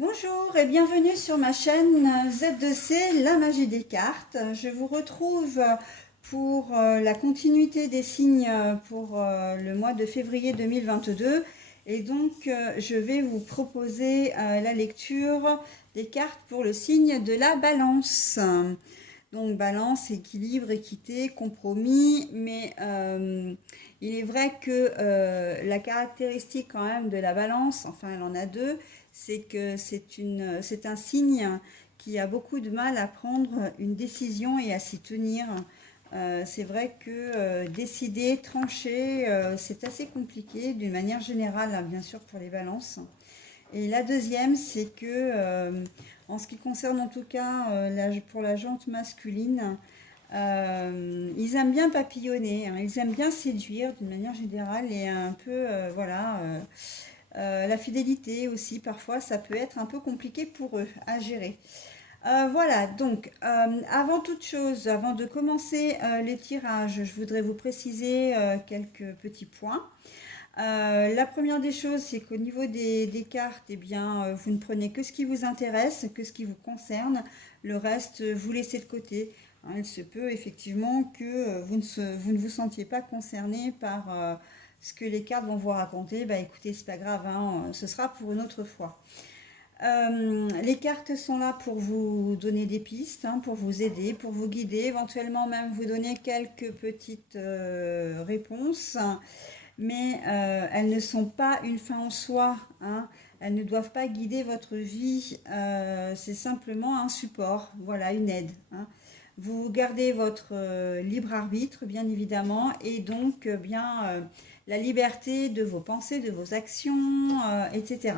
Bonjour et bienvenue sur ma chaîne Z2C, la magie des cartes. Je vous retrouve pour la continuité des signes pour le mois de février 2022. Et donc, je vais vous proposer la lecture des cartes pour le signe de la balance. Donc, balance, équilibre, équité, compromis. Mais il est vrai que la caractéristique quand même de la balance, enfin, elle en a deux, c'est que c'est un signe qui a beaucoup de mal à prendre une décision et à s'y tenir. C'est vrai que décider, trancher, c'est assez compliqué d'une manière générale, hein, bien sûr pour les balances. Et la deuxième, c'est que en ce qui concerne en tout cas pour la jante masculine, ils aiment bien papillonner, hein, ils aiment bien séduire d'une manière générale et un peu, voilà. La fidélité aussi, parfois, ça peut être un peu compliqué pour eux à gérer. Voilà, donc avant toute chose, avant de commencer les tirages, je voudrais vous préciser quelques petits points. La première des choses, c'est qu'au niveau des cartes, eh bien, vous ne prenez que ce qui vous intéresse, que ce qui vous concerne. Le reste, vous laissez de côté. Hein, il se peut effectivement que vous ne vous sentiez pas concerné par ce que les cartes vont vous raconter. Bah écoutez, c'est pas grave, hein, ce sera pour une autre fois. Les cartes sont là pour vous donner des pistes, hein, pour vous aider, pour vous guider, éventuellement même vous donner quelques petites réponses, mais elles ne sont pas une fin en soi, hein. Elles ne doivent pas guider votre vie, c'est simplement un support, voilà, une aide, hein. Vous gardez votre libre arbitre, bien évidemment, et donc la liberté de vos pensées, de vos actions, etc.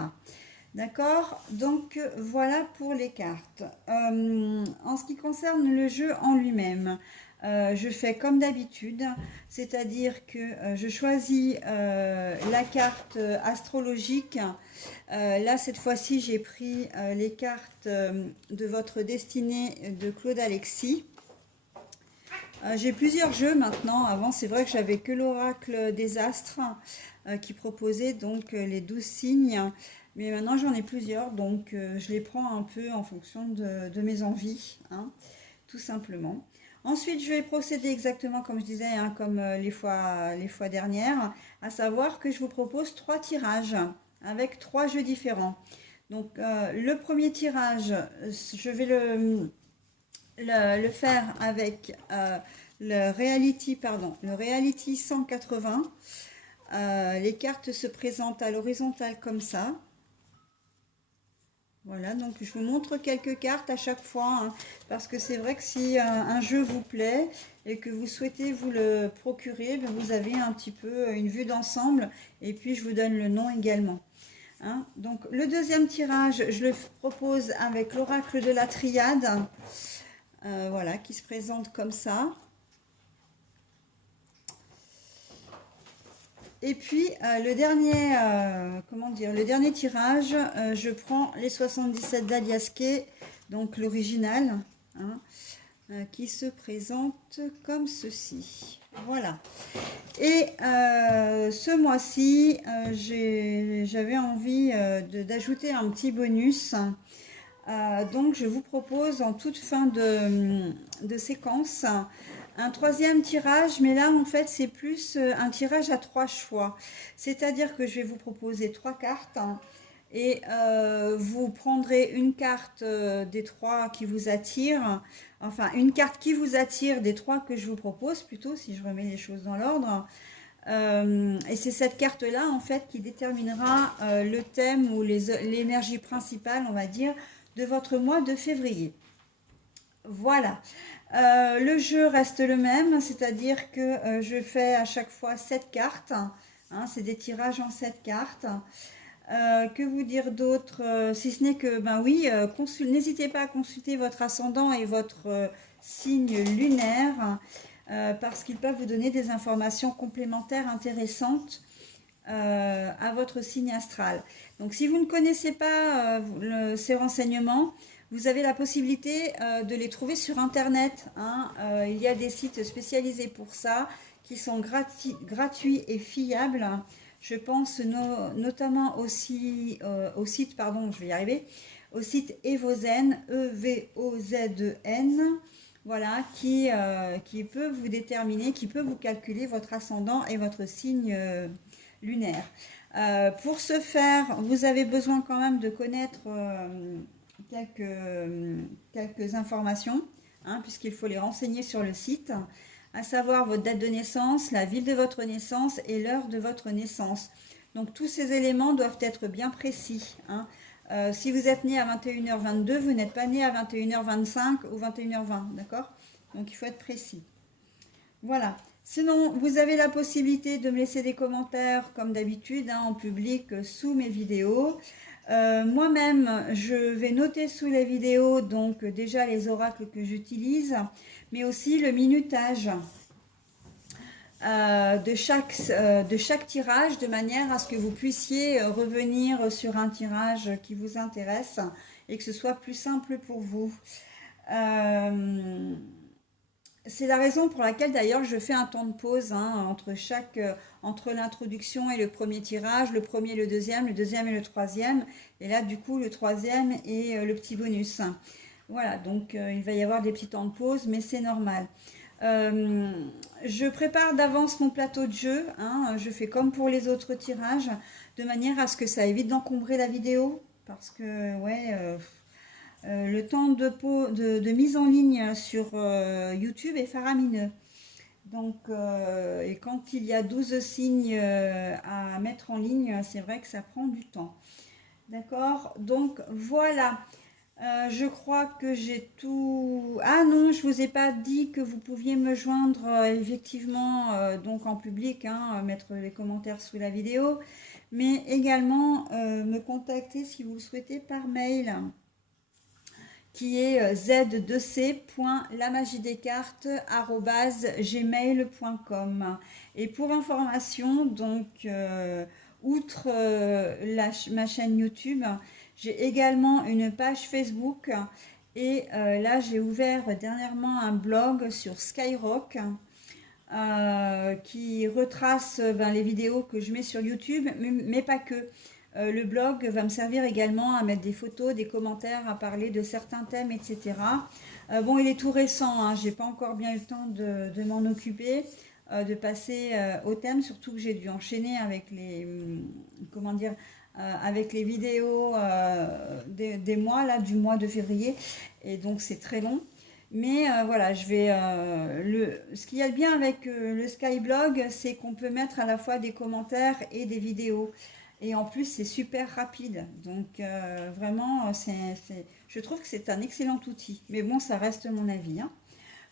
D'accord? Donc voilà pour les cartes. En ce qui concerne le jeu en lui-même, je fais comme d'habitude, c'est-à-dire que je choisis la carte astrologique. Là, cette fois-ci, j'ai pris les cartes de votre destinée de Claude Alexis. J'ai plusieurs jeux maintenant. Avant, c'est vrai que j'avais que l'oracle des astres qui proposait donc les 12 signes. Mais maintenant, j'en ai plusieurs. Donc, je les prends un peu en fonction de mes envies, hein, tout simplement. Ensuite, je vais procéder exactement comme je disais, hein, comme les fois dernières, à savoir que je vous propose 3 tirages avec 3 jeux différents. Donc, le premier tirage, je vais le faire avec le Reality 180. Les cartes se présentent à l'horizontale comme ça. Voilà, donc je vous montre quelques cartes à chaque fois, hein, parce que c'est vrai que si un jeu vous plaît et que vous souhaitez vous le procurer, ben vous avez un petit peu une vue d'ensemble, et puis je vous donne le nom également. Hein. Donc le deuxième tirage, je le propose avec l'oracle de la triade. Voilà, qui se présente comme ça. Et puis le dernier tirage, je prends les 77 d'Aliasquet, donc l'original, hein, qui se présente comme ceci. Voilà. Et ce mois-ci, j'avais envie d'ajouter un petit bonus. Donc je vous propose en toute fin de séquence un troisième tirage, mais là en fait c'est plus un tirage à 3 choix. C'est-à-dire que je vais vous proposer 3 cartes, hein, et vous prendrez une carte des 3 qui vous attire, enfin une carte qui vous attire des 3 que je vous propose plutôt, si je remets les choses dans l'ordre. Et c'est cette carte-là en fait qui déterminera le thème ou l'énergie principale, on va dire, de votre mois de février. Voilà. Le jeu reste le même, c'est-à-dire que je fais à chaque fois 7 cartes. Hein, c'est des tirages en 7 cartes. Que vous dire d'autre, si ce n'est que, ben oui, n'hésitez pas à consulter votre ascendant et votre signe lunaire, parce qu'ils peuvent vous donner des informations complémentaires intéressantes à votre signe astral. Donc si vous ne connaissez pas ces renseignements, vous avez la possibilité de les trouver sur Internet, hein. Il y a des sites spécialisés pour ça qui sont gratuits et fiables. Je pense notamment aussi au site, pardon, je vais y arriver, au site Evozen, Evozn, voilà, qui peut vous déterminer, qui peut vous calculer votre ascendant et votre signe lunaire. Pour ce faire, vous avez besoin quand même de connaître quelques informations, hein, puisqu'il faut les renseigner sur le site, à savoir votre date de naissance, la ville de votre naissance et l'heure de votre naissance. Donc tous ces éléments doivent être bien précis, hein. Si vous êtes né à 21h22, vous n'êtes pas né à 21h25 ou 21h20, d'accord? Donc il faut être précis. Voilà. Sinon, vous avez la possibilité de me laisser des commentaires, comme d'habitude, hein, en public sous mes vidéos. Moi-même, je vais noter sous les vidéos donc déjà les oracles que j'utilise, mais aussi le minutage de chaque tirage, de manière à ce que vous puissiez revenir sur un tirage qui vous intéresse et que ce soit plus simple pour vous. C'est la raison pour laquelle d'ailleurs je fais un temps de pause, hein, entre l'introduction et le premier tirage, le premier, le deuxième et le troisième, et là du coup le troisième et le petit bonus. Voilà, donc il va y avoir des petits temps de pause, mais c'est normal. Je prépare d'avance mon plateau de jeu, hein, je fais comme pour les autres tirages, de manière à ce que ça évite d'encombrer la vidéo, parce que ouais, le temps de mise en ligne sur YouTube est faramineux. Donc, et quand il y a 12 signes à mettre en ligne, c'est vrai que ça prend du temps. D'accord? Donc voilà. Je crois que j'ai tout. Ah non, je vous ai pas dit que vous pouviez me joindre effectivement donc en public, hein, mettre les commentaires sous la vidéo, mais également me contacter si vous le souhaitez par mail, qui est z2c.lamagiedescartes@gmail.com. Et pour information, donc outre ma chaîne YouTube, j'ai également une page Facebook et là j'ai ouvert dernièrement un blog sur Skyrock qui retrace les vidéos que je mets sur YouTube, mais pas que. Le blog va me servir également à mettre des photos, des commentaires, à parler de certains thèmes, etc. Bon, il est tout récent, hein, j'ai pas encore bien eu le temps de m'en occuper, de passer au thème, surtout que j'ai dû enchaîner avec comment dire, avec les vidéos des mois, là, du mois de février, et donc c'est très long. Mais voilà, je vais. Ce qu'il y a de bien avec le Skyblog, c'est qu'on peut mettre à la fois des commentaires et des vidéos. Et en plus, c'est super rapide. Donc vraiment, je trouve que c'est un excellent outil. Mais bon, ça reste mon avis, hein.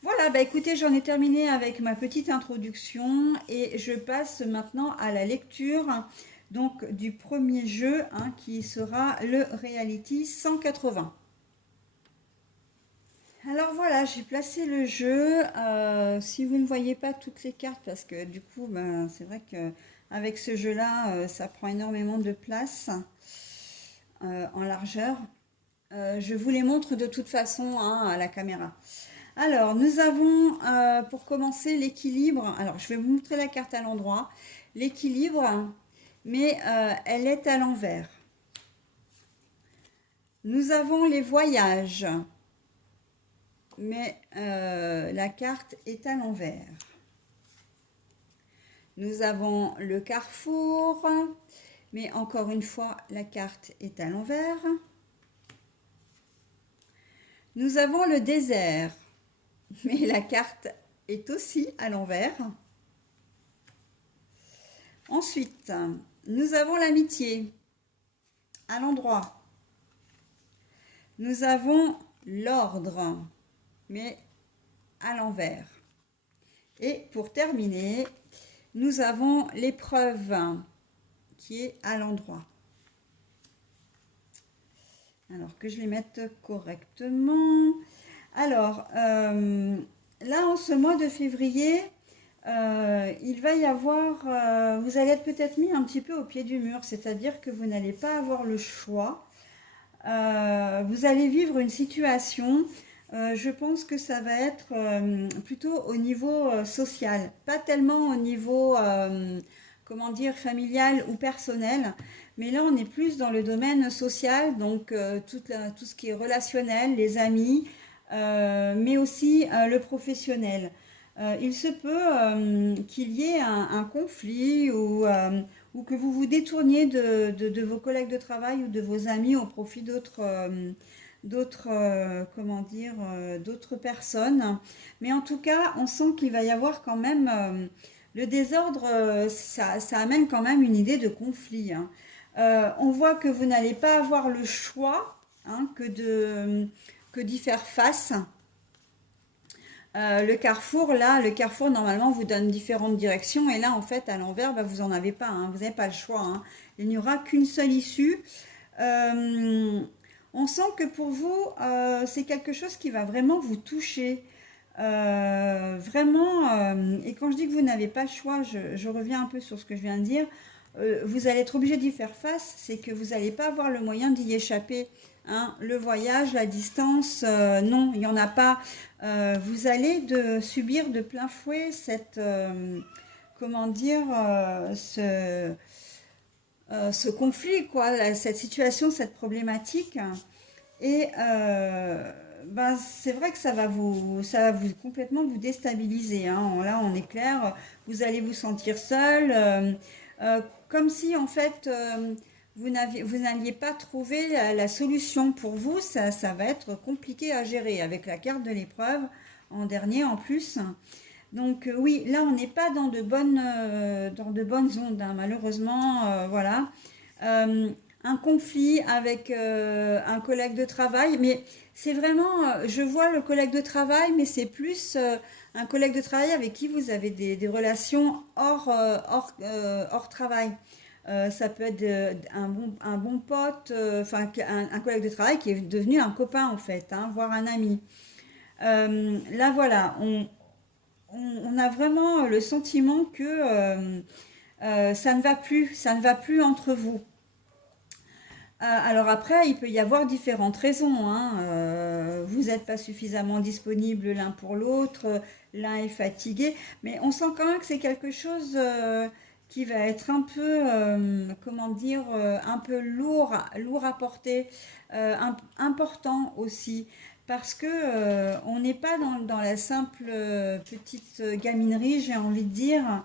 Voilà, bah écoutez, j'en ai terminé avec ma petite introduction et je passe maintenant à la lecture donc du premier jeu, hein, qui sera le Reality 180. Alors voilà, j'ai placé le jeu. Si vous ne voyez pas toutes les cartes, parce que du coup, ben, c'est vrai que avec ce jeu-là, ça prend énormément de place en largeur. Je vous les montre de toute façon, hein, à la caméra. Alors, nous avons pour commencer l'équilibre. Alors, je vais vous montrer la carte à l'endroit. L'équilibre, mais elle est à l'envers. Nous avons les voyages, mais la carte est à l'envers. Nous avons le carrefour, mais encore une fois, la carte est à l'envers. Nous avons le désert, mais la carte est aussi à l'envers. Ensuite, nous avons l'amitié à l'endroit. Nous avons l'ordre, mais à l'envers. Et pour terminer, nous avons l'épreuve qui est à l'endroit. Alors que je les mette correctement. Alors, là, en ce mois de février, il va y avoir, vous allez être peut-être mis un petit peu au pied du mur, c'est-à-dire que vous n'allez pas avoir le choix. Vous allez vivre une situation, je pense que ça va être plutôt au niveau social, pas tellement au niveau, comment dire, familial ou personnel. Mais là, on est plus dans le domaine social, donc tout ce qui est relationnel, les amis, mais aussi le professionnel. Il se peut qu'il y ait un conflit ou que vous vous détourniez de vos collègues de travail ou de vos amis au profit comment dire, d'autres personnes. Mais en tout cas, on sent qu'il va y avoir quand même le désordre, ça amène quand même une idée de conflit, hein. On voit que vous n'allez pas avoir le choix, hein, que d'y faire face. Le carrefour normalement vous donne différentes directions et là en fait à l'envers, bah, vous en avez pas, hein, vous n'avez pas le choix, hein. Il n'y aura qu'une seule issue. Euh, on sent que pour vous, c'est quelque chose qui va vraiment vous toucher. Vraiment, et quand je dis que vous n'avez pas le choix, je reviens un peu sur ce que je viens de dire. Vous allez être obligé d'y faire face, c'est que vous n'allez pas avoir le moyen d'y échapper, hein. Le voyage, la distance, non, il n'y en a pas. Vous allez subir de plein fouet comment dire, ce conflit, quoi, cette situation, cette problématique. Et ben, c'est vrai que ça va vous complètement vous déstabiliser, hein. Là, on est clair, vous allez vous sentir seul, euh, comme si en fait vous n'alliez pas trouver la solution pour vous. Ça va être compliqué à gérer avec la carte de l'épreuve en dernier en plus. Donc oui, là, on n'est pas dans de bonnes ondes, hein, malheureusement, voilà. Euh, un conflit avec un collègue de travail, mais c'est vraiment, je vois le collègue de travail, mais c'est plus un collègue de travail avec qui vous avez des relations hors travail. Ça peut être un bon pote, enfin un collègue de travail qui est devenu un copain en fait, hein, voire un ami. Là voilà, on a vraiment le sentiment que ça ne va plus entre vous. Alors après, il peut y avoir différentes raisons, hein. Vous n'êtes pas suffisamment disponible l'un pour l'autre, l'un est fatigué, mais on sent quand même que c'est quelque chose qui va être un peu, comment dire, un peu lourd à porter, important aussi, parce que on n'est pas dans la simple petite gaminerie, j'ai envie de dire,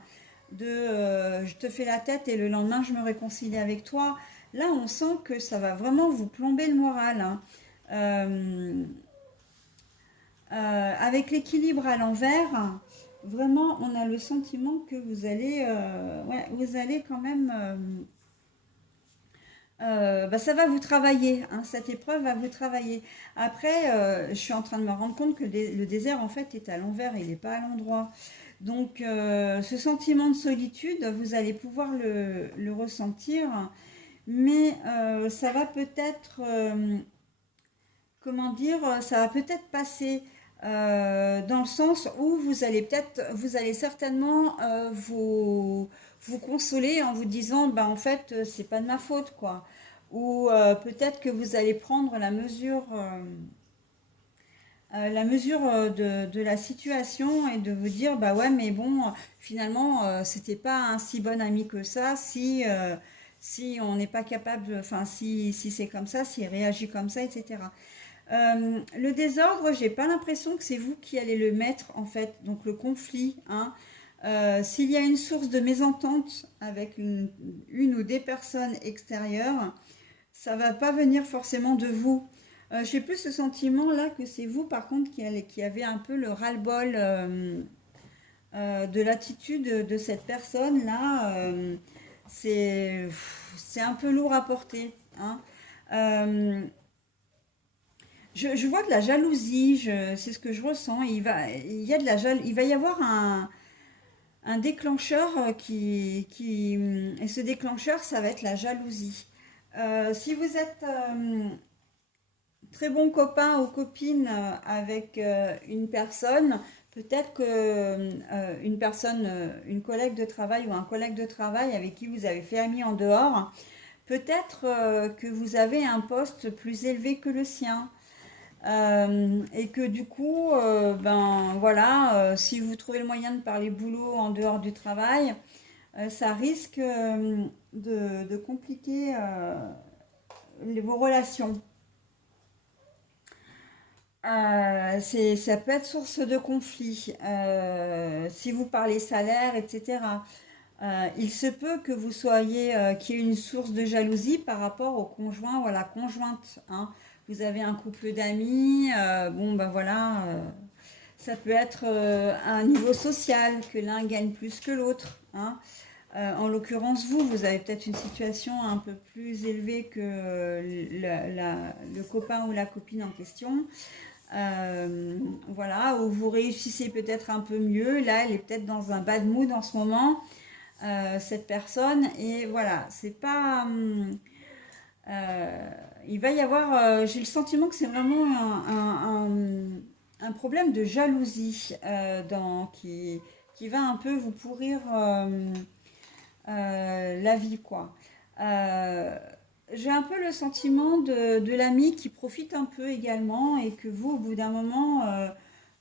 de je te fais la tête et le lendemain je me réconcilie avec toi. Là, on sent que ça va vraiment vous plomber le moral, hein. Euh, avec l'équilibre à l'envers, vraiment, on a le sentiment que ouais, vous allez quand même, bah, ça va vous travailler, hein, cette épreuve va vous travailler. Après, je suis en train de me rendre compte que le désert, en fait, est à l'envers, il n'est pas à l'endroit. Donc, ce sentiment de solitude, vous allez pouvoir le ressentir, mais ça va peut-être, comment dire, ça va peut-être passer dans le sens où vous allez certainement vous consoler en vous disant, bah en fait, c'est pas de ma faute, quoi. Ou peut-être que vous allez prendre la mesure de la situation et de vous dire, bah ouais, mais bon, finalement, c'était pas un si bon ami que ça si on n'est pas capable, enfin, si c'est comme ça, s'il réagit comme ça, etc. Le désordre, j'ai pas l'impression que c'est vous qui allez le mettre en fait, donc le conflit, hein. S'il y a une source de mésentente avec une ou des personnes extérieures, ça va pas venir forcément de vous. J'ai plus ce sentiment là que c'est vous par contre qui avez un peu le ras-le-bol de l'attitude de cette personne là. C'est c'est un peu lourd à porter, hein. Euh, je vois de la jalousie, c'est ce que je ressens. Il va y avoir un déclencheur et ce déclencheur, ça va être la jalousie. Si vous êtes très bon copain ou copine avec une personne, peut-être que une collègue de travail ou un collègue de travail avec qui vous avez fait ami en dehors, peut-être que vous avez un poste plus élevé que le sien. Et que du coup, ben voilà, si vous trouvez le moyen de parler boulot en dehors du travail, ça risque de compliquer vos relations. Ça peut être source de conflit. Si vous parlez salaire, etc. Il se peut que vous soyez, qu'il y ait une source de jalousie par rapport au conjoint ou à la conjointe, hein. Vous avez un couple d'amis, bon ben voilà, ça peut être à un niveau social, que l'un gagne plus que l'autre, hein. En l'occurrence, vous avez peut-être une situation un peu plus élevée que le copain ou la copine en question. Voilà, où vous réussissez peut-être un peu mieux. Là, elle est peut-être dans un bad mood en ce moment, cette personne. Et voilà, c'est pas. Euh, il va y avoir. J'ai le sentiment que c'est vraiment un problème de jalousie qui va un peu vous pourrir la vie, quoi. Euh, j'ai un peu le sentiment de l'ami qui profite un peu également et que vous, au bout d'un moment,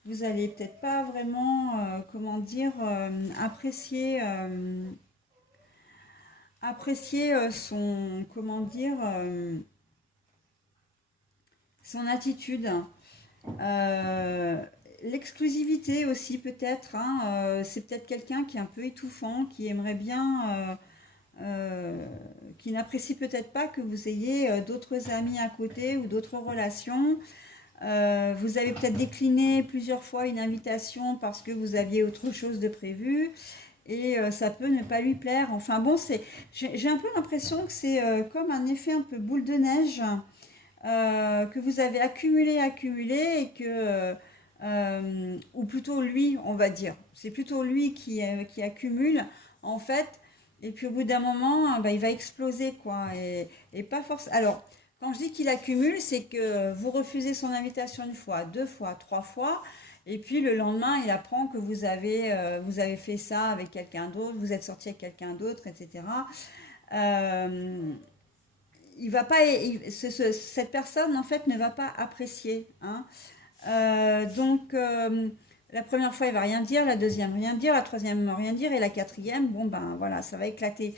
vous allez peut-être pas vraiment, comment dire, apprécier son, comment dire, son attitude. Euh, L'exclusivité aussi peut-être, hein, c'est peut-être quelqu'un qui est un peu étouffant, qui aimerait bien euh, qui n'apprécie peut-être pas que vous ayez d'autres amis à côté ou d'autres relations. Vous avez peut-être décliné plusieurs fois une invitation parce que vous aviez autre chose de prévu et ça peut ne pas lui plaire. Enfin bon, j'ai un peu l'impression que c'est comme un effet un peu boule de neige que vous avez accumulé et que, ou plutôt lui, on va dire, c'est plutôt lui qui accumule en fait, et puis au bout d'un moment, bah, il va exploser quoi, et pas forcément. Alors, quand je dis qu'il accumule, c'est que vous refusez son invitation une fois, deux fois, trois fois, et puis le lendemain, il apprend que vous avez fait ça avec quelqu'un d'autre, vous êtes sorti avec quelqu'un d'autre, etc. Euh, il va pas, cette personne en fait ne va pas apprécier, hein. Donc la première fois il va rien dire, la deuxième rien dire, la troisième rien dire et la quatrième, bon ben voilà, ça va éclater.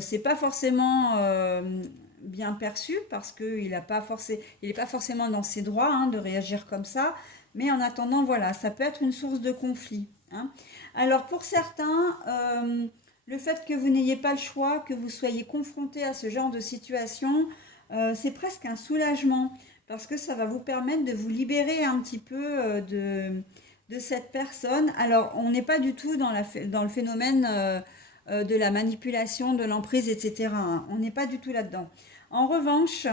C'est pas forcément bien perçu parce que il est pas forcément dans ses droits, hein, de réagir comme ça. Mais en attendant, voilà, ça peut être une source de conflit, hein. Alors pour certains, le fait que vous n'ayez pas le choix, que vous soyez confronté à ce genre de situation, c'est presque un soulagement parce que ça va vous permettre de vous libérer un petit peu de cette personne. Alors, on n'est pas du tout dans le phénomène de la manipulation, de l'emprise, etc., hein. On n'est pas du tout là-dedans. En revanche,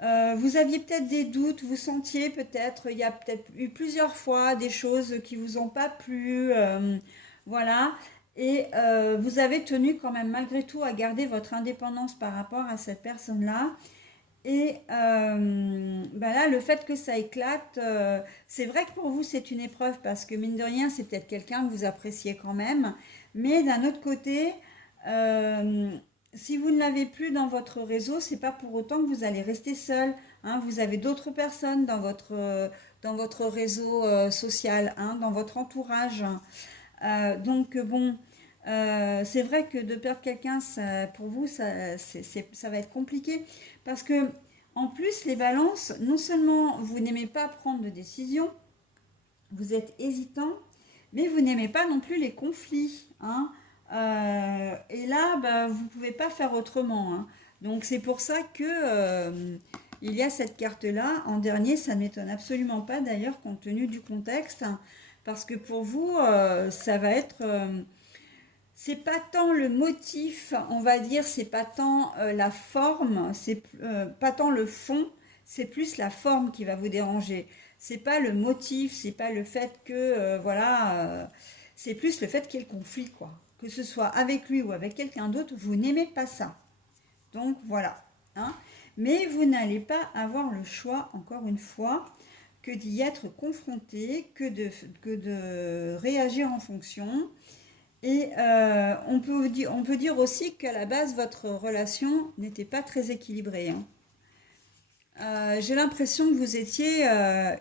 vous aviez peut-être des doutes, vous sentiez peut-être, il y a peut-être eu plusieurs fois des choses qui vous ont pas plu, voilà. Et vous avez tenu quand même malgré tout à garder votre indépendance par rapport à cette personne-là. Et bah là, le fait que ça éclate, c'est vrai que pour vous, c'est une épreuve parce que mine de rien, c'est peut-être quelqu'un que vous appréciez quand même. Mais d'un autre côté, euh, si vous ne l'avez plus dans votre réseau, c'est pas pour autant que vous allez rester seul, hein. Vous avez d'autres personnes dans votre réseau social, hein, dans votre entourage. Donc bon, c'est vrai que de perdre quelqu'un, pour vous, ça va être compliqué. Parce que, en plus, les balances, non seulement vous n'aimez pas prendre de décision, vous êtes hésitant, mais vous n'aimez pas non plus les conflits, hein. Et là, bah, vous ne pouvez pas faire autrement, hein. Donc c'est pour ça que il y a cette carte-là. En dernier, ça ne m'étonne absolument pas d'ailleurs, compte tenu du contexte, hein, parce que pour vous, ça va être c'est pas tant le motif, on va dire, c'est pas tant la forme, c'est pas tant le fond, c'est plus la forme qui va vous déranger. C'est pas le motif, c'est pas le fait que, voilà, c'est plus le fait qu'il y ait le conflit, quoi. Que ce soit avec lui ou avec quelqu'un d'autre, vous n'aimez pas ça. Donc voilà, hein. Mais vous n'allez pas avoir le choix, encore une fois, que d'y être confronté, que de réagir en fonction. Et on peut dire aussi qu'à la base, votre relation n'était pas très équilibrée, hein. J'ai l'impression que vous étiez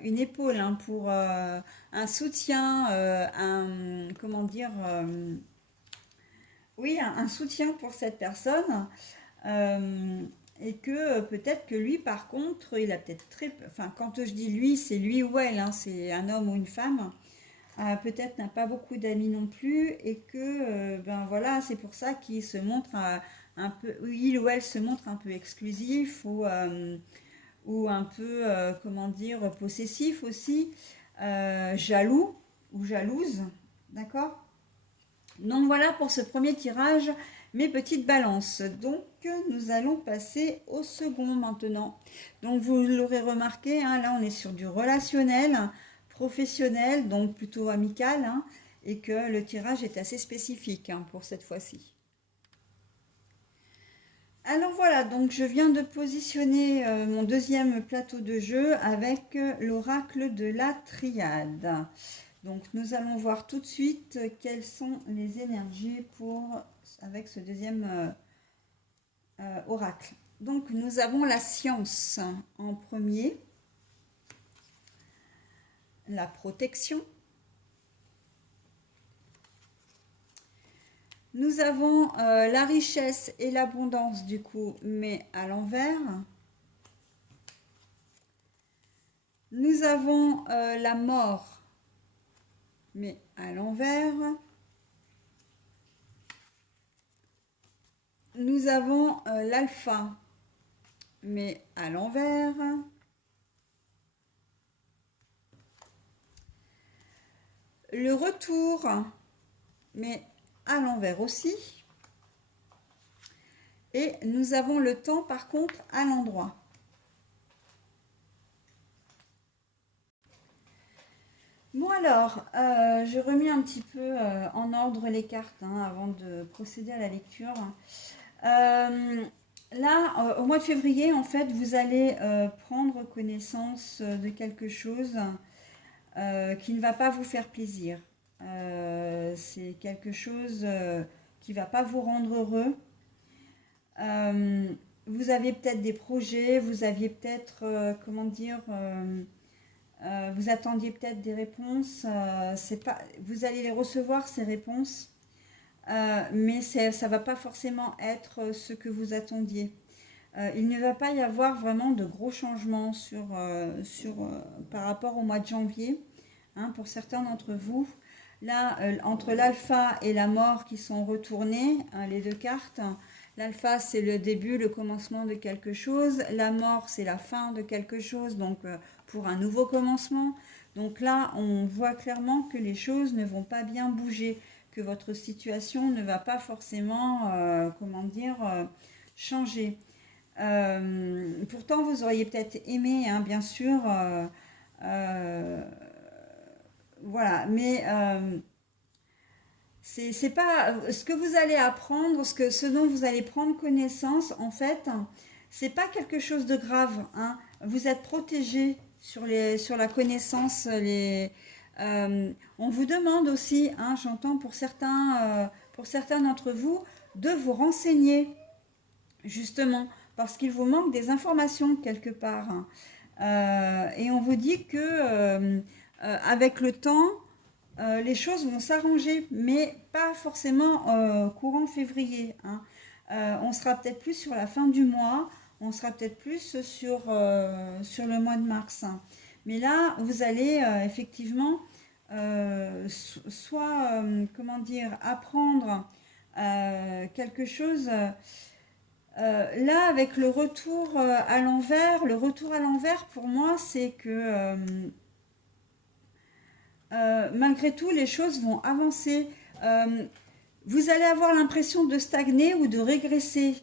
une épaule, hein, pour un soutien, comment dire, oui, un soutien pour cette personne. euh, et que peut-être que lui, par contre, il a peut-être très... Enfin, quand je dis lui, c'est lui ou elle, hein, c'est un homme ou une femme. Peut-être n'a pas beaucoup d'amis non plus et que, ben voilà, c'est pour ça qu'il se montre un peu... Il ou elle se montre un peu exclusif ou un peu, comment dire, possessif aussi, jaloux ou jalouse. D'accord? Donc voilà pour ce premier tirage, mes petites balances. Donc nous allons passer au second maintenant. Donc vous l'aurez remarqué, hein, là on est sur du relationnel, professionnel, donc plutôt amical, hein, et que le tirage est assez spécifique, hein, pour cette fois-ci. Alors voilà, donc je viens de positionner mon deuxième plateau de jeu avec l'oracle de la triade. Donc nous allons voir tout de suite quelles sont les énergies avec ce deuxième oracle. Donc nous avons la science en premier, la protection. Nous avons la richesse et l'abondance du coup, mais à l'envers. Nous avons la mort, mais à l'envers. Nous avons l'alpha, mais à l'envers. Le retour, mais à l'envers aussi. Et nous avons le temps par contre à l'endroit. Bon alors, j'ai remis un petit peu en ordre les cartes, hein, avant de procéder à la lecture. Là, au mois de février, en fait, vous allez prendre connaissance de quelque chose qui ne va pas vous faire plaisir. C'est quelque chose qui ne va pas vous rendre heureux. Euh, Vous avez peut-être des projets, vous aviez peut-être, comment dire, vous attendiez peut-être des réponses. C'est pas, vous allez les recevoir, ces réponses, mais ça ne va pas forcément être ce que vous attendiez. Il ne va pas y avoir vraiment de gros changements par rapport au mois de janvier, hein, pour certains d'entre vous. Là, entre l'alpha et la mort qui sont retournés, hein, les deux cartes, l'alpha c'est le début, le commencement de quelque chose, la mort c'est la fin de quelque chose, donc pour un nouveau commencement. Donc là, on voit clairement que les choses ne vont pas bien bouger, que votre situation ne va pas forcément, comment dire, changer. Pourtant, vous auriez peut-être aimé, hein, bien sûr, euh, voilà, mais c'est pas ce que vous allez apprendre, ce dont vous allez prendre connaissance, en fait, c'est pas quelque chose de grave, hein. Vous êtes protégé sur la connaissance. On vous demande aussi, hein, j'entends pour certains d'entre vous, de vous renseigner, justement, parce qu'il vous manque des informations quelque part, hein. Et on vous dit que avec le temps, les choses vont s'arranger, mais pas forcément courant février, hein. On sera peut-être plus sur la fin du mois, on sera peut-être plus sur le mois de mars, hein. Mais là, vous allez effectivement soit, comment dire, apprendre quelque chose. Là, avec le retour à l'envers, pour moi, c'est que malgré tout, les choses vont avancer. Euh, Vous allez avoir l'impression de stagner ou de régresser.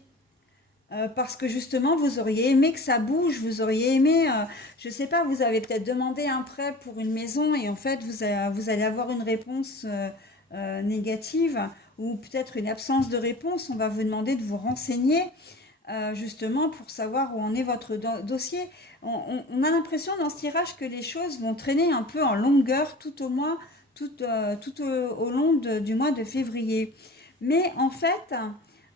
Parce que justement, vous auriez aimé que ça bouge, vous auriez aimé, je ne sais pas, vous avez peut-être demandé un prêt pour une maison et en fait, vous allez avoir une réponse négative ou peut-être une absence de réponse. On va vous demander de vous renseigner justement pour savoir où en est votre dossier. On a l'impression dans ce tirage que les choses vont traîner un peu en longueur tout au long du mois de février. Mais en fait,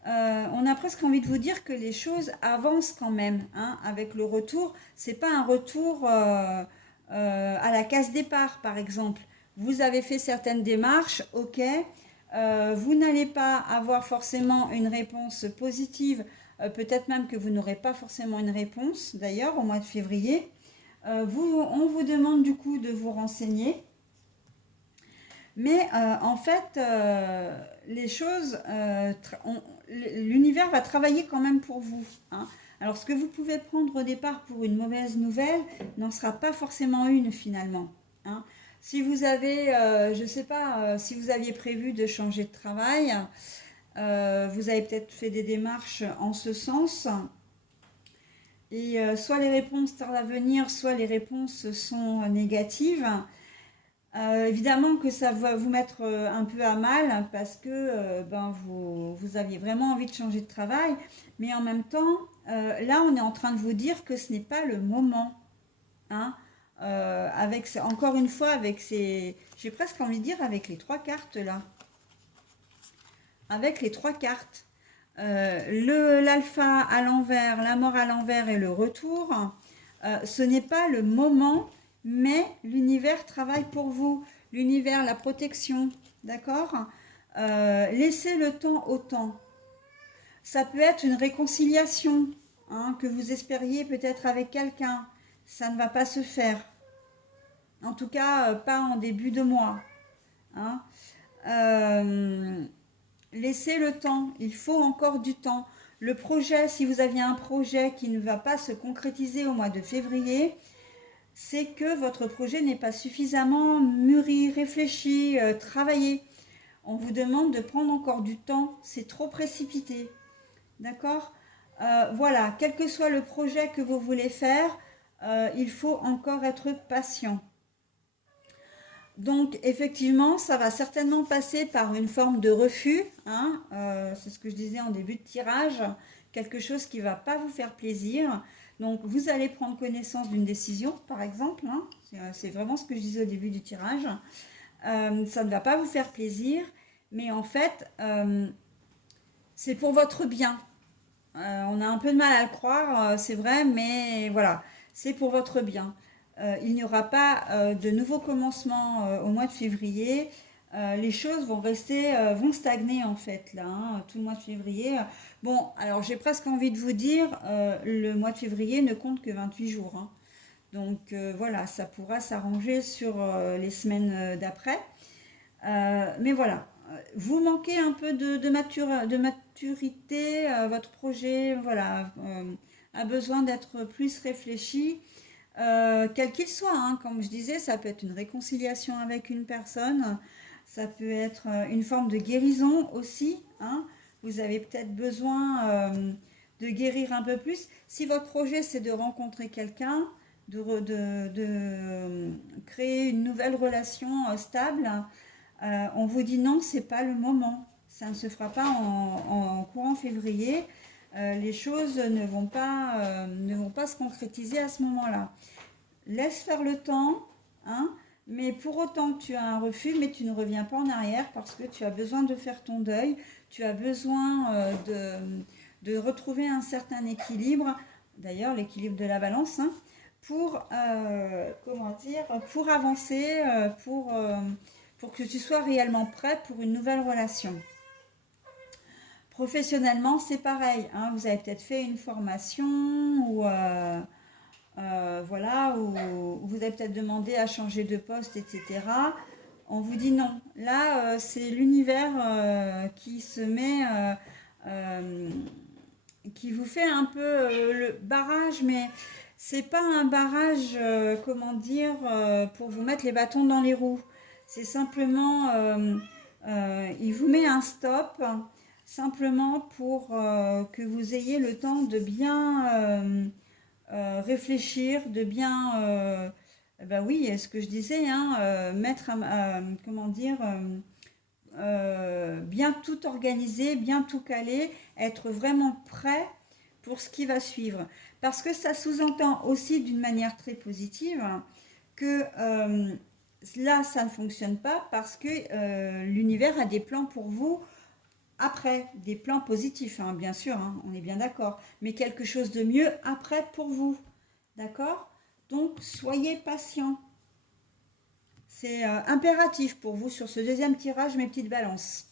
on a presque envie de vous dire que les choses avancent quand même, hein, avec le retour. C'est pas un retour à la case départ, par exemple. Vous avez fait certaines démarches, ok. Vous n'allez pas avoir forcément une réponse positive, peut-être même que vous n'aurez pas forcément une réponse, d'ailleurs, au mois de février. On vous demande du coup de vous renseigner. Mais en fait, les choses, l'univers va travailler quand même pour vous, hein. Alors, ce que vous pouvez prendre au départ pour une mauvaise nouvelle n'en sera pas forcément une finalement, hein. Si vous avez, je ne sais pas, si vous aviez prévu de changer de travail, vous avez peut-être fait des démarches en ce sens. Et soit les réponses tardent à venir, soit les réponses sont négatives. Évidemment que ça va vous mettre un peu à mal parce que vous aviez vraiment envie de changer de travail, mais en même temps, là on est en train de vous dire que ce n'est pas le moment, hein. Encore une fois, j'ai presque envie de dire avec les trois cartes là, avec les trois cartes, l'alpha à l'envers, la mort à l'envers et le retour, ce n'est pas le moment, mais l'univers travaille pour vous. L'univers, la protection, d'accord. Laissez le temps au temps. Ça peut être une réconciliation, hein, que vous espériez peut-être avec quelqu'un. Ça ne va pas se faire. En tout cas, pas en début de mois, hein. Euh, Laissez le temps, il faut encore du temps. Le projet, si vous aviez un projet qui ne va pas se concrétiser au mois de février, c'est que votre projet n'est pas suffisamment mûri, réfléchi, travaillé. On vous demande de prendre encore du temps, c'est trop précipité. D'accord. Voilà, quel que soit le projet que vous voulez faire, il faut encore être patient. Donc effectivement, ça va certainement passer par une forme de refus, hein, c'est ce que je disais en début de tirage, quelque chose qui ne va pas vous faire plaisir. Donc vous allez prendre connaissance d'une décision, par exemple, hein, c'est vraiment ce que je disais au début du tirage. Ça ne va pas vous faire plaisir, mais en fait, c'est pour votre bien. On a un peu de mal à le croire, c'est vrai, mais voilà, c'est pour votre bien. Il n'y aura pas de nouveau commencement au mois de février. Les choses vont rester, vont stagner en fait là, hein, tout le mois de février. Bon, alors j'ai presque envie de vous dire, le mois de février ne compte que 28 jours, hein. Donc voilà, ça pourra s'arranger sur les semaines d'après. Mais voilà, vous manquez un peu de maturité, votre projet voilà, a besoin d'être plus réfléchi, quel qu'il soit, hein. Comme je disais, ça peut être une réconciliation avec une personne, ça peut être une forme de guérison aussi, hein. Vous avez peut-être besoin de guérir un peu plus. Si votre projet c'est de rencontrer quelqu'un, de créer une nouvelle relation stable, on vous dit non, c'est pas le moment. Ça ne se fera pas en courant février. Les choses ne vont pas se concrétiser à ce moment-là. Laisse faire le temps, hein, mais pour autant tu as un refus, mais tu ne reviens pas en arrière parce que tu as besoin de faire ton deuil, tu as besoin de retrouver un certain équilibre, d'ailleurs l'équilibre de la balance, hein, pour, comment dire, pour avancer, pour que tu sois réellement prêt pour une nouvelle relation. Professionnellement, c'est pareil, hein, vous avez peut-être fait une formation ou voilà, ou vous avez peut-être demandé à changer de poste, etc. On vous dit non. Là, c'est l'univers qui se met, euh, qui vous fait un peu le barrage, mais c'est pas un barrage, comment dire, pour vous mettre les bâtons dans les roues. C'est simplement, il vous met un stop, simplement pour que vous ayez le temps de bien réfléchir, de bien, ben oui, ce que je disais, hein, mettre, comment dire, bien tout organiser, bien tout caler, être vraiment prêt pour ce qui va suivre. Parce que ça sous-entend aussi d'une manière très positive que là, ça ne fonctionne pas parce que l'univers a des plans pour vous après, des plans positifs, hein, bien sûr, hein, on est bien d'accord, mais quelque chose de mieux après pour vous, d'accord? Donc, soyez patient. C'est impératif pour vous sur ce deuxième tirage, mes petites balances.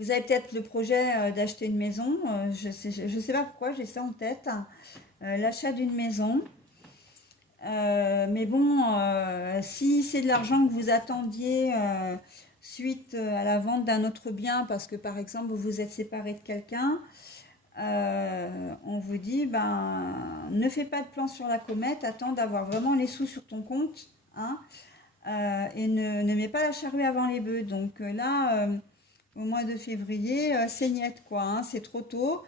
Vous avez peut-être le projet d'acheter une maison. Je sais pas pourquoi j'ai ça en tête. L'achat d'une maison. Mais bon, si c'est de l'argent que vous attendiez suite à la vente d'un autre bien, parce que par exemple vous vous êtes séparé de quelqu'un, on vous dit, ben, ne fais pas de plan sur la comète, attends d'avoir vraiment les sous sur ton compte, hein, et ne mets pas la charrue avant les bœufs. Donc là, au mois de février, c'est niette, quoi, hein, c'est trop tôt.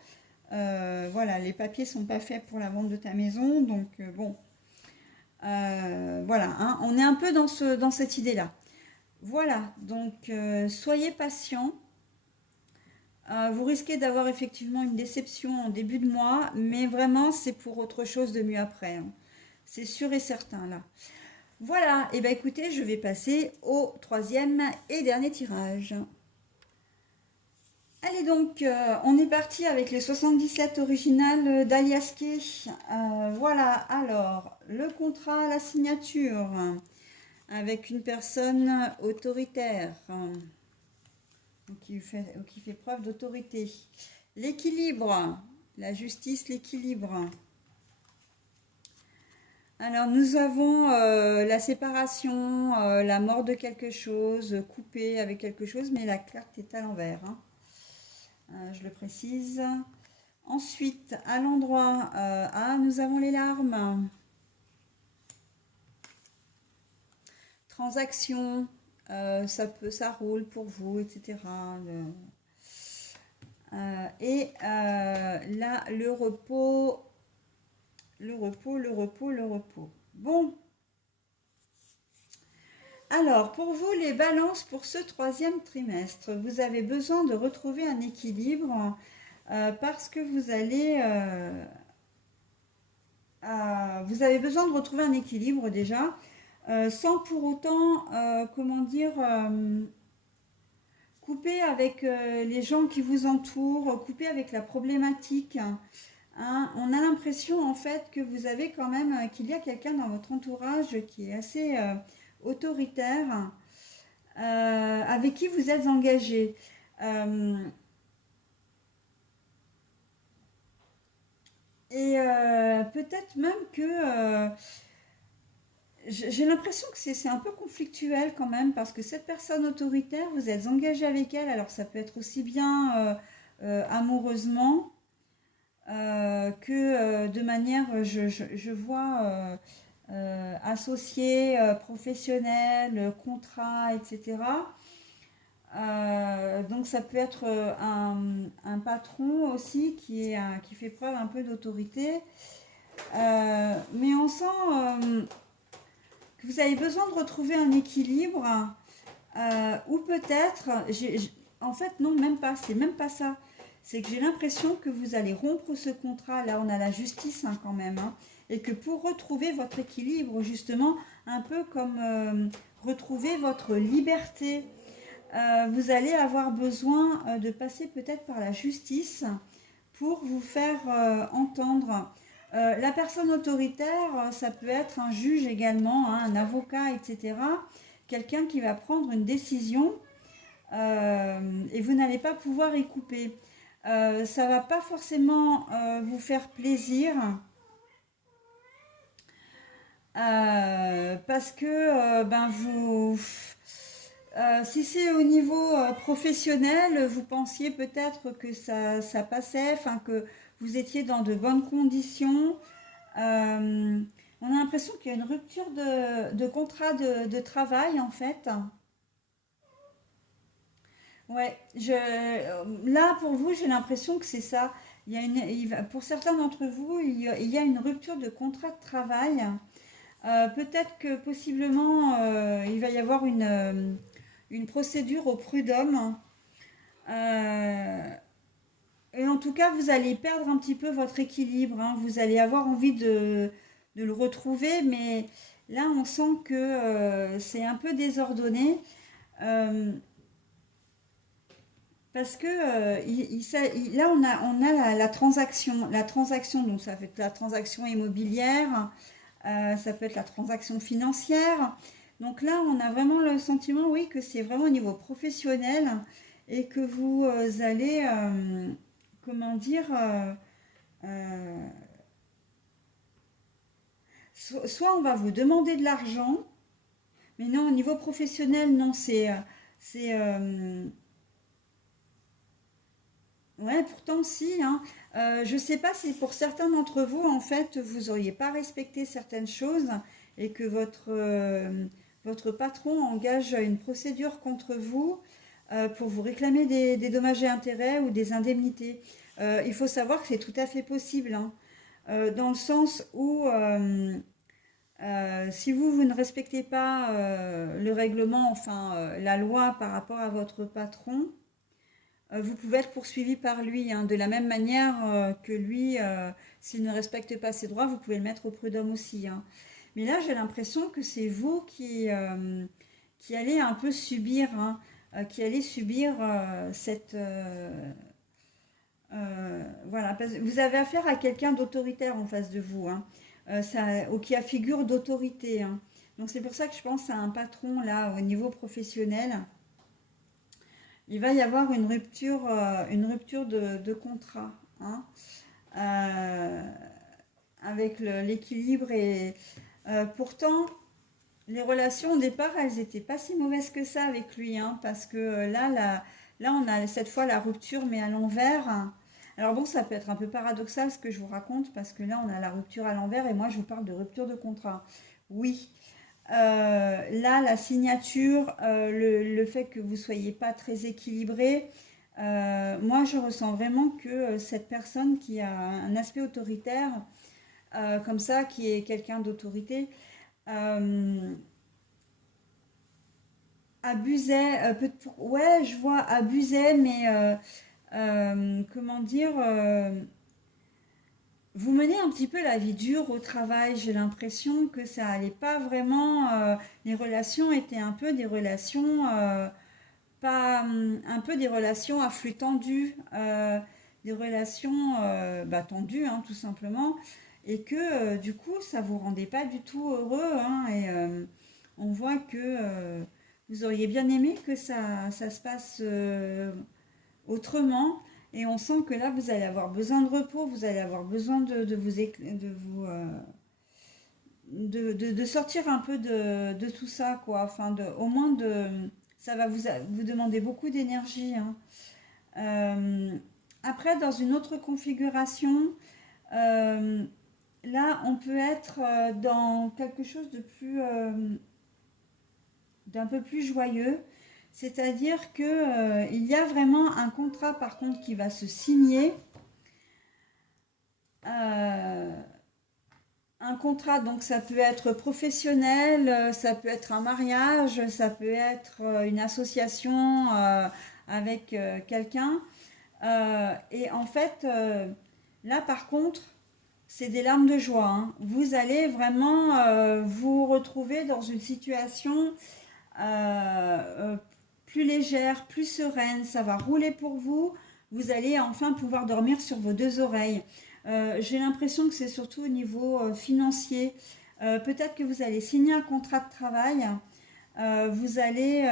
Voilà, les papiers sont pas faits pour la vente de ta maison, donc bon, voilà, hein, on est un peu dans cette idée-là. Voilà, donc soyez patient. Vous risquez d'avoir effectivement une déception en début de mois, mais vraiment c'est pour autre chose de mieux après, hein. C'est sûr et certain là. Voilà, et bien écoutez, je vais passer au troisième et dernier tirage. Allez donc, on est parti avec les 77 originales d'Aliaské. Voilà, alors, le contrat, la signature, avec une personne autoritaire, qui fait preuve d'autorité. L'équilibre, la justice, l'équilibre. Alors, nous avons la séparation, la mort de quelque chose, coupé avec quelque chose, mais la carte est à l'envers, hein. Je le précise. Ensuite, à l'endroit A, nous avons les larmes. Transaction, ça roule pour vous, etc. Et là, le repos, le repos, le repos, le repos. Bon. Alors, pour vous, les balances pour ce troisième trimestre, vous avez besoin de retrouver un équilibre parce que vous avez besoin de retrouver un équilibre déjà, sans pour autant, comment dire, couper avec les gens qui vous entourent, couper avec la problématique, hein. On a l'impression en fait que vous avez quand même, qu'il y a quelqu'un dans votre entourage qui est assez autoritaire, avec qui vous êtes engagé. Euh, et peut-être même que j'ai l'impression que c'est un peu conflictuel quand même, parce que cette personne autoritaire, vous êtes engagé avec elle, alors ça peut être aussi bien amoureusement que de manière, je vois, associé, professionnel, contrat, etc. Donc ça peut être un patron aussi qui fait preuve un peu d'autorité. Mais on sent que vous avez besoin de retrouver un équilibre, ou peut-être, en fait non, même pas, c'est même pas ça. C'est que j'ai l'impression que vous allez rompre ce contrat. Là, on a la justice, hein, quand même, hein, et que pour retrouver votre équilibre, justement, un peu comme retrouver votre liberté, vous allez avoir besoin de passer peut-être par la justice pour vous faire entendre. La personne autoritaire, ça peut être un juge également, hein, un avocat, etc. Quelqu'un qui va prendre une décision et vous n'allez pas pouvoir y couper. Ça va pas forcément vous faire plaisir, parce que ben si c'est au niveau professionnel, vous pensiez peut-être que ça passait, enfin que vous étiez dans de bonnes conditions. On a l'impression qu'il y a une rupture de contrat de travail en fait. Ouais, là pour vous, j'ai l'impression que c'est ça. Pour certains d'entre vous, il y a une rupture de contrat de travail. Peut-être que possiblement il va y avoir une procédure au prud'homme. Euh, et en tout cas, vous allez perdre un petit peu votre équilibre, hein. Vous allez avoir envie de le retrouver, mais là, on sent que c'est un peu désordonné. Euh, Parce que là, on a la transaction. La transaction, donc ça peut être la transaction immobilière, ça peut être la transaction financière. Donc là, on a vraiment le sentiment, oui, que c'est vraiment au niveau professionnel et que vous allez, comment dire, soit on va vous demander de l'argent, mais non, au niveau professionnel, non, c'est, ouais, pourtant si, hein. Je sais pas si pour certains d'entre vous, en fait, vous auriez pas respecté certaines choses et que votre patron engage une procédure contre vous pour vous réclamer des dommages et intérêts ou des indemnités. Il faut savoir que c'est tout à fait possible, hein. Dans le sens où si vous ne respectez pas le règlement, enfin la loi par rapport à votre patron, vous pouvez être poursuivi par lui, hein, de la même manière que lui, s'il ne respecte pas ses droits, vous pouvez le mettre au prud'homme aussi, hein. Mais là, j'ai l'impression que c'est vous qui allez un peu subir, hein, qui allez subir voilà, parce que vous avez affaire à quelqu'un d'autoritaire en face de vous, hein, ou qui a figure d'autorité, hein. Donc c'est pour ça que je pense à un patron là au niveau professionnel. Il va y avoir une rupture de contrat, hein, euh, avec l'équilibre et pourtant les relations au départ elles n'étaient pas si mauvaises que ça avec lui, hein, parce que là on a cette fois la rupture mais à l'envers. Alors bon, ça peut être un peu paradoxal ce que je vous raconte parce que là on a la rupture à l'envers et moi je vous parle de rupture de contrat. Oui, là, la signature, le fait que vous ne soyez pas très équilibré, moi je ressens vraiment que cette personne qui a un aspect autoritaire, comme ça, qui est quelqu'un d'autorité, euh, abusait, ouais, je vois abusait, mais comment dire, vous menez un petit peu la vie dure au travail. J'ai l'impression que ça allait pas vraiment. Les relations étaient un peu des relations, pas un peu des relations à flux tendu, des relations tendues, hein, tout simplement, et que du coup, ça vous rendait pas du tout heureux, hein, et on voit que vous auriez bien aimé que ça se passe autrement. Et on sent que là, vous allez avoir besoin de repos, vous allez avoir besoin de sortir un peu de tout ça, quoi. Enfin, au moins ça va vous demander beaucoup d'énergie, hein. Euh, Après, dans une autre configuration, euh, là, on peut être dans quelque chose d'un peu plus joyeux. C'est-à-dire que il y a vraiment un contrat, par contre, qui va se signer. Euh, un contrat, donc ça peut être professionnel, ça peut être un mariage, ça peut être une association avec quelqu'un. Et en fait, là par contre, c'est des larmes de joie, hein. Vous allez vraiment vous retrouver dans une situation euh, plus légère, plus sereine. Ça va rouler pour vous. Vous allez enfin pouvoir dormir sur vos deux oreilles. J'ai l'impression que c'est surtout au niveau financier. Peut-être que vous allez signer un contrat de travail. Vous allez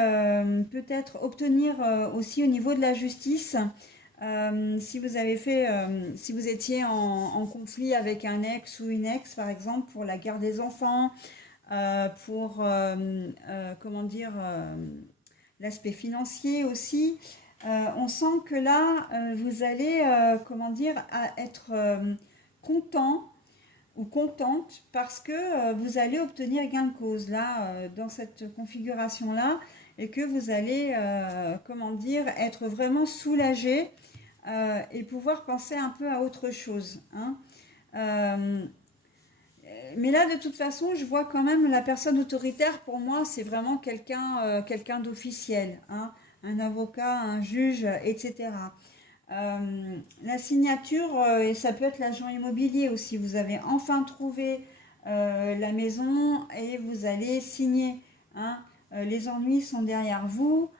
peut-être obtenir aussi au niveau de la justice, si vous étiez en conflit avec un ex ou une ex, par exemple, pour la garde des enfants, pour, comment dire, l'aspect financier aussi. On sent que là, vous allez, comment dire, être content ou contente parce que vous allez obtenir gain de cause là, dans cette configuration-là, et que vous allez, comment dire, être vraiment soulagé et pouvoir penser un peu à autre chose, hein. Euh, mais là, de toute façon, je vois quand même la personne autoritaire, pour moi, c'est vraiment quelqu'un d'officiel, hein, un avocat, un juge, etc. La signature, et ça peut être l'agent immobilier aussi. Vous avez enfin trouvé la maison et vous allez signer, hein. Les ennuis sont derrière vous.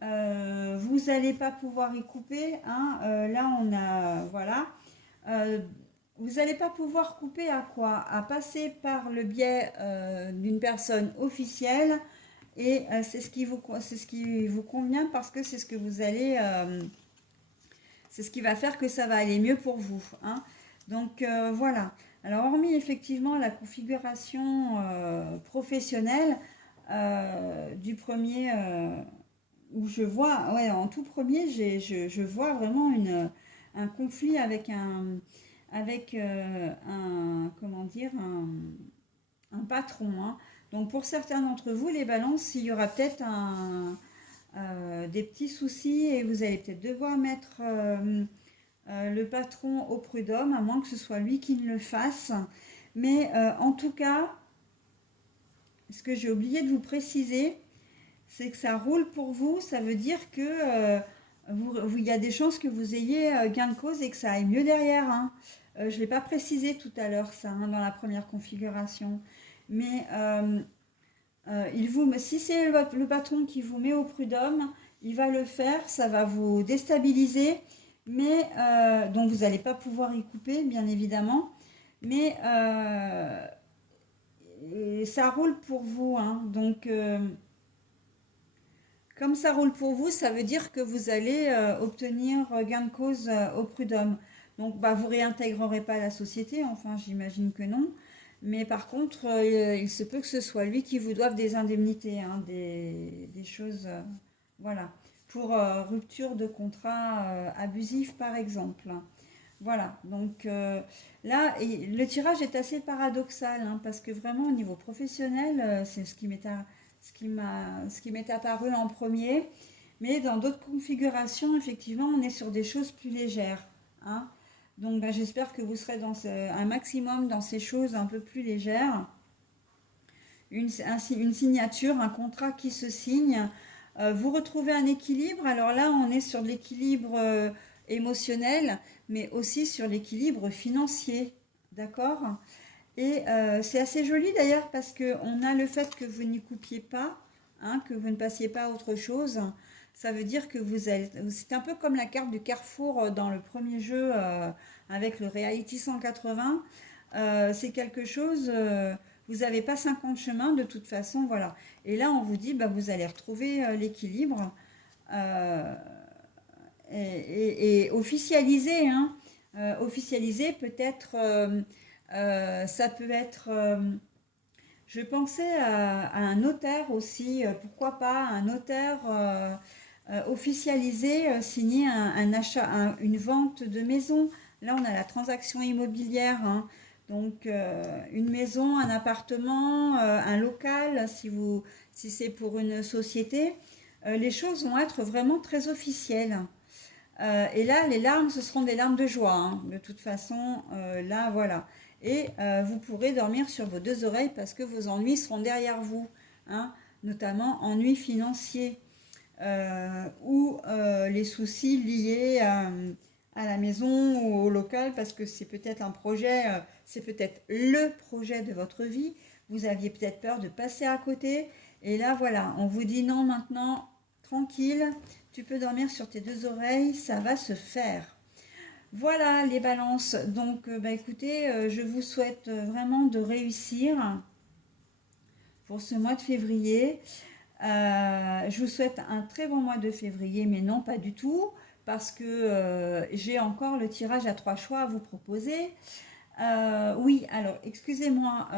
Vous n'allez pas pouvoir y couper, hein. Là, on a, voilà. Euh, Vous n'allez pas pouvoir couper à quoi? À passer par le biais d'une personne officielle et c'est ce qui vous convient parce que c'est ce que vous allez, c'est ce qui va faire que ça va aller mieux pour vous, hein. Donc voilà. Alors hormis effectivement la configuration professionnelle du premier, où je vois, ouais, en tout premier, je vois vraiment un conflit avec comment dire, un patron, hein. Donc pour certains d'entre vous, les balances, il y aura peut-être des petits soucis et vous allez peut-être devoir mettre le patron au prud'homme, à moins que ce soit lui qui ne le fasse. Mais en tout cas, ce que j'ai oublié de vous préciser, c'est que ça roule pour vous. Ça veut dire que il y a des chances que vous ayez gain de cause et que ça aille mieux derrière, hein. Je ne l'ai pas précisé tout à l'heure, ça, hein, dans la première configuration. Mais si c'est le patron qui vous met au prud'homme, il va le faire, ça va vous déstabiliser, mais donc vous n'allez pas pouvoir y couper, bien évidemment, mais ça roule pour vous, hein. Donc, comme ça roule pour vous, ça veut dire que vous allez obtenir gain de cause au prud'homme. Donc, bah, vous réintégrerez pas la société, enfin, j'imagine que non. Mais par contre, il se peut que ce soit lui qui vous doive des indemnités, hein, des choses, voilà, pour rupture de contrat abusif, par exemple. Voilà, donc là, le tirage est assez paradoxal, hein, parce que vraiment au niveau professionnel, c'est ce qui m'est apparu en premier, mais dans d'autres configurations, effectivement, on est sur des choses plus légères, hein. Donc ben, j'espère que vous serez un maximum dans ces choses un peu plus légères. Une signature, un contrat qui se signe. Vous retrouvez un équilibre. Alors là, on est sur de l'équilibre émotionnel, mais aussi sur l'équilibre financier. D'accord? Et c'est assez joli d'ailleurs parce qu'on a le fait que vous n'y coupiez pas, hein, que vous ne passiez pas à autre chose. Ça veut dire que c'est un peu comme la carte du Carrefour dans le premier jeu avec le Reality 180. C'est quelque chose, vous n'avez pas 50 chemins de toute façon, voilà. Et là, on vous dit, bah, vous allez retrouver l'équilibre euh, et officialiser, hein. Officialiser peut-être, ça peut être, je pensais à un notaire aussi, pourquoi pas un notaire officialisé, signer un achat, une vente de maison. Là, on a la transaction immobilière, hein. Donc, une maison, un appartement, un local, si c'est pour une société, les choses vont être vraiment très officielles. Et là, les larmes, ce seront des larmes de joie, hein. De toute façon, là, voilà. Et vous pourrez dormir sur vos deux oreilles parce que vos ennuis seront derrière vous, hein, notamment ennuis financiers ou les soucis liés à la maison ou au local parce que c'est peut-être un projet, c'est peut-être le projet de votre vie. Vous aviez peut-être peur de passer à côté. Et là, voilà, on vous dit non maintenant, tranquille, tu peux dormir sur tes deux oreilles, ça va se faire. Voilà les balances. Donc, bah, écoutez, je vous souhaite vraiment de réussir pour ce mois de février. Je vous souhaite un très bon mois de février, mais non, pas du tout, parce que j'ai encore le tirage à 3 choix à vous proposer. Oui, alors, excusez-moi,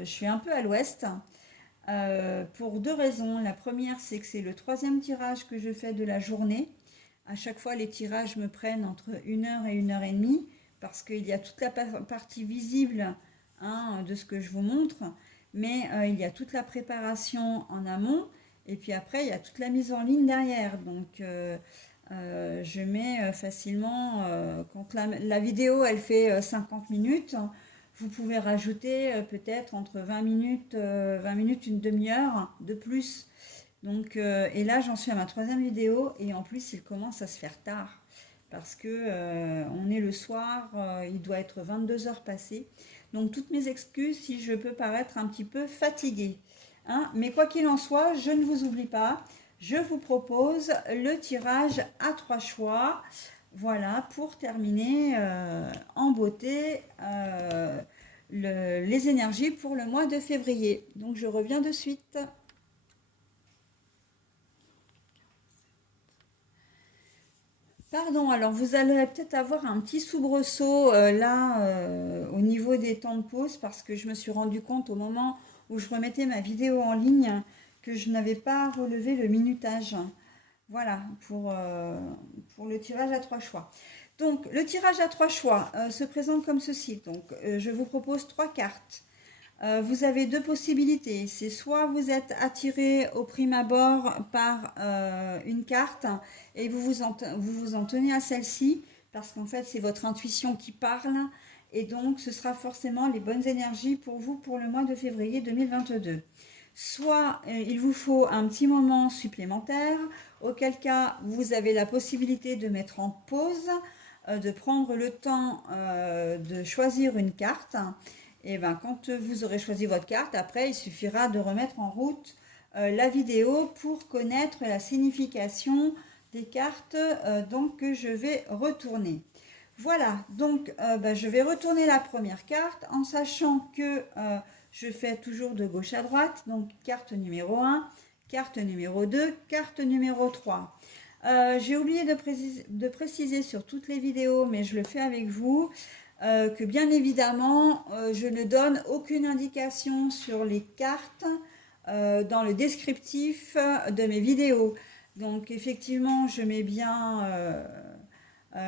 je suis un peu à l'ouest. Pour deux raisons. La première, c'est que c'est le troisième tirage que je fais de la journée. À chaque fois, les tirages me prennent entre 1 heure et 1 heure et demie parce qu'il y a toute la partie visible, hein, de ce que je vous montre, mais il y a toute la préparation en amont et puis après, il y a toute la mise en ligne derrière. Donc, je mets facilement, quand la vidéo, elle fait 50 minutes, vous pouvez rajouter peut-être entre 20 minutes, une demi-heure de plus. Donc, et là, j'en suis à ma troisième vidéo et en plus, il commence à se faire tard parce que on est le soir, il doit être 22 heures passées. Donc, toutes mes excuses si je peux paraître un petit peu fatiguée, hein. Mais quoi qu'il en soit, je ne vous oublie pas. Je vous propose le tirage à 3 choix. Voilà, pour terminer en beauté les énergies pour le mois de février. Donc, je reviens de suite. Pardon, alors vous allez peut-être avoir un petit soubresaut là au niveau des temps de pause parce que je me suis rendu compte au moment où je remettais ma vidéo en ligne que je n'avais pas relevé le minutage. Voilà, pour le tirage à trois choix. Donc, le tirage à trois choix se présente comme ceci. Donc, je vous propose trois cartes. Vous avez deux possibilités. C'est soit vous êtes attiré au prime abord par une carte et vous vous en tenez à celle-ci parce qu'en fait, c'est votre intuition qui parle et donc ce sera forcément les bonnes énergies pour vous pour le mois de février 2022. Soit il vous faut un petit moment supplémentaire, auquel cas vous avez la possibilité de mettre en pause, de prendre le temps de choisir une carte. Et ben, quand vous aurez choisi votre carte, après il suffira de remettre en route la vidéo pour connaître la signification des cartes donc, que je vais retourner. Voilà, donc ben, je vais retourner la première carte en sachant que je fais toujours de gauche à droite, donc carte numéro 1, carte numéro 2, carte numéro 3. J'ai oublié de préciser sur toutes les vidéos, mais je le fais avec vous, que bien évidemment, je ne donne aucune indication sur les cartes dans le descriptif de mes vidéos. Donc effectivement, je mets bien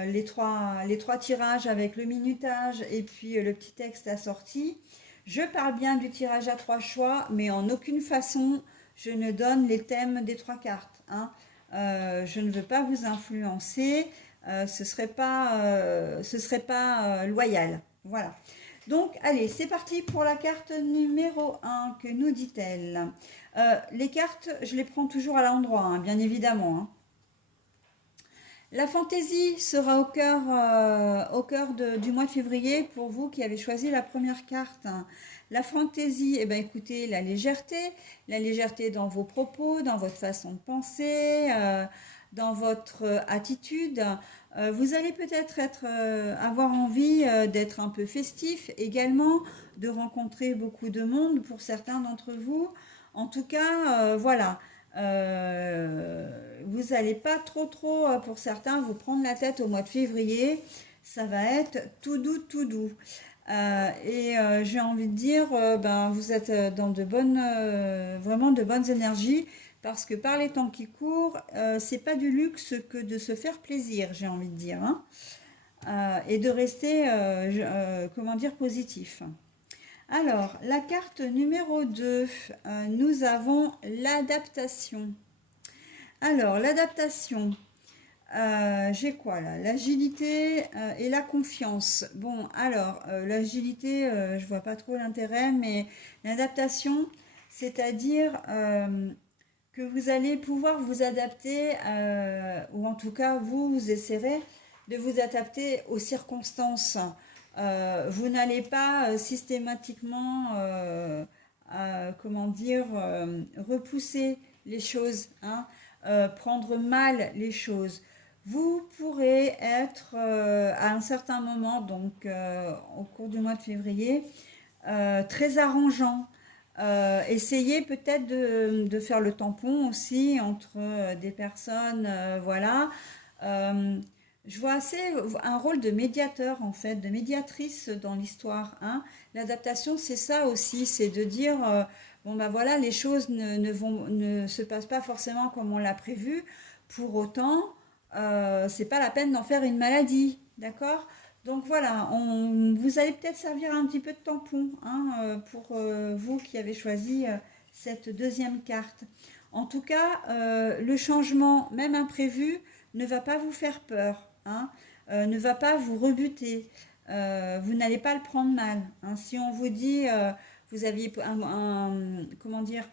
les trois tirages avec le minutage et puis le petit texte assorti. Je parle bien du tirage à trois choix, mais en aucune façon je ne donne les thèmes des trois cartes. Hein. Je ne veux pas vous influencer, ce serait pas loyal. Voilà. Donc, allez, c'est parti pour la carte numéro 1. Que nous dit-elle? Les cartes, je les prends toujours à l'endroit, hein, bien évidemment. Hein. La fantaisie sera au cœur du mois de février pour vous qui avez choisi la première carte. La fantaisie, eh ben, écoutez, la légèreté dans vos propos, dans votre façon de penser, dans votre attitude. Vous allez peut-être avoir envie d'être un peu festif également, de rencontrer beaucoup de monde pour certains d'entre vous. En tout cas, voilà. Vous n'allez pas trop, pour certains, vous prendre la tête au mois de février. Ça va être tout doux, tout doux. J'ai envie de dire, ben, vous êtes dans vraiment de bonnes énergies parce que par les temps qui courent, c'est pas du luxe que de se faire plaisir, j'ai envie de dire, hein, et de rester, comment dire, positif. Alors, la carte numéro 2, nous avons l'adaptation. Alors, l'adaptation, j'ai quoi là? L'agilité et la confiance. Bon, alors, l'agilité, je vois pas trop l'intérêt, mais l'adaptation, c'est-à-dire que vous allez pouvoir vous adapter, ou en tout cas, vous essaierez de vous adapter aux circonstances. Vous n'allez pas systématiquement, comment dire, repousser les choses, hein, prendre mal les choses. Vous pourrez être à un certain moment, donc au cours du mois de février, très arrangeant. Essayez peut-être de faire le tampon aussi entre des personnes, voilà. Euh, je vois assez un rôle de médiateur en fait, de médiatrice dans l'histoire. Hein. L'adaptation, c'est ça aussi, c'est de dire bon ben voilà, les choses ne se passent pas forcément comme on l'a prévu. Pour autant, c'est pas la peine d'en faire une maladie, d'accord? Donc voilà, vous allez peut-être servir un petit peu de tampon hein, pour vous qui avez choisi cette deuxième carte. En tout cas, le changement, même imprévu, ne va pas vous faire peur, hein, ne va pas vous rebuter. Vous n'allez pas le prendre mal. Hein. Si on vous dit, vous aviez comment dire,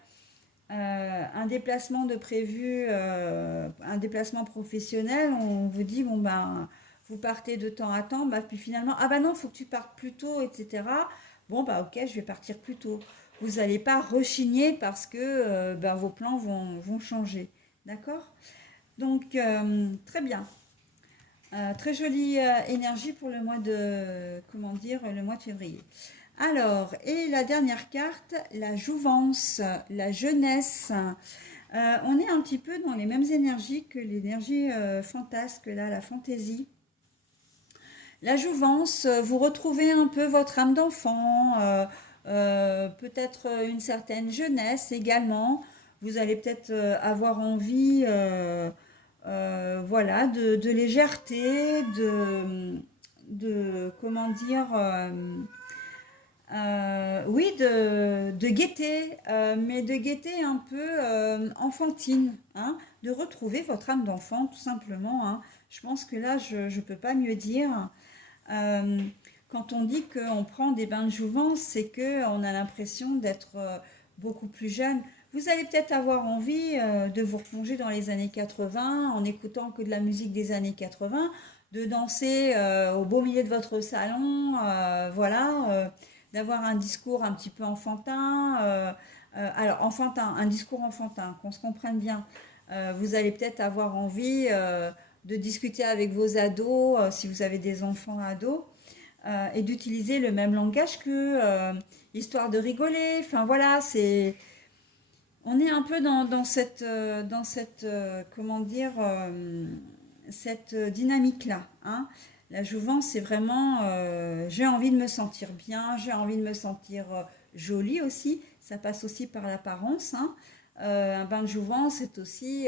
un déplacement de prévu, un déplacement professionnel, on vous dit, bon ben, vous partez de temps à temps, bah, puis finalement, ah bah non, il faut que tu partes plus tôt, etc. Bon, bah ok, je vais partir plus tôt. Vous n'allez pas rechigner parce que ben, vos plans vont changer. D'accord? Donc, très bien. Très jolie énergie pour le mois de, comment dire, le mois de février. Alors, et la dernière carte, la jouvence, la jeunesse. On est un petit peu dans les mêmes énergies que l'énergie fantasque, là, la fantaisie. La jouvence, vous retrouvez un peu votre âme d'enfant, peut-être une certaine jeunesse également. Vous allez peut-être avoir envie, voilà, de légèreté, comment dire, oui, de gaieté, mais de gaieté un peu enfantine, hein, de retrouver votre âme d'enfant, tout simplement, hein. Je pense que là, je ne peux pas mieux dire. Euh, Quand on dit qu'on prend des bains de jouvence, c'est qu'on a l'impression d'être beaucoup plus jeune. Vous allez peut-être avoir envie de vous replonger dans les années 80 en écoutant que de la musique des années 80, de danser au beau milieu de votre salon, voilà, d'avoir un discours un petit peu enfantin. Alors, enfantin, un discours enfantin, qu'on se comprenne bien. Vous allez peut-être avoir envie de discuter avec vos ados, si vous avez des enfants ados, et d'utiliser le même langage que histoire de rigoler. Enfin voilà, on est un peu dans cette comment dire, cette dynamique-là, hein. La jouvence, c'est vraiment, j'ai envie de me sentir bien, j'ai envie de me sentir jolie aussi. Ça passe aussi par l'apparence, hein. Un bain de jouvence, c'est aussi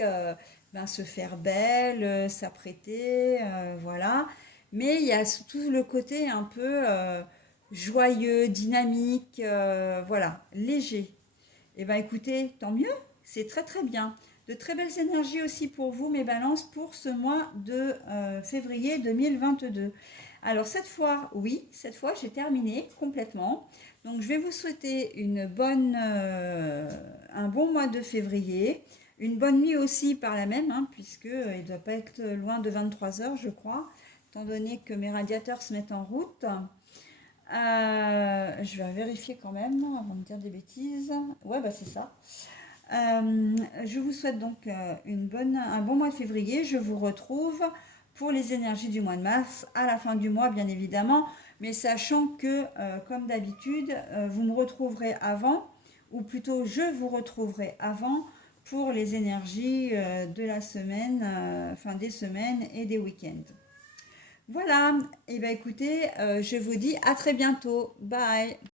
ben, se faire belle, s'apprêter, voilà. Mais il y a surtout le côté un peu joyeux, dynamique, voilà, léger. Eh bien, écoutez, tant mieux, c'est très très bien. De très belles énergies aussi pour vous, mes balances, pour ce mois de février 2022. Alors cette fois, oui, cette fois j'ai terminé complètement. Donc je vais vous souhaiter un bon mois de février, une bonne nuit aussi par la même, hein, puisque il ne doit pas être loin de 23 heures, je crois, étant donné que mes radiateurs se mettent en route. Je vais vérifier quand même avant de dire des bêtises. Ouais, bah c'est ça. Je vous souhaite donc un bon mois de février. Je vous retrouve pour les énergies du mois de mars à la fin du mois, bien évidemment. Mais sachant que, comme d'habitude, vous me retrouverez avant, ou plutôt je vous retrouverai avant pour les énergies de la semaine, enfin des semaines et des week-ends. Voilà, et bien écoutez, je vous dis à très bientôt. Bye.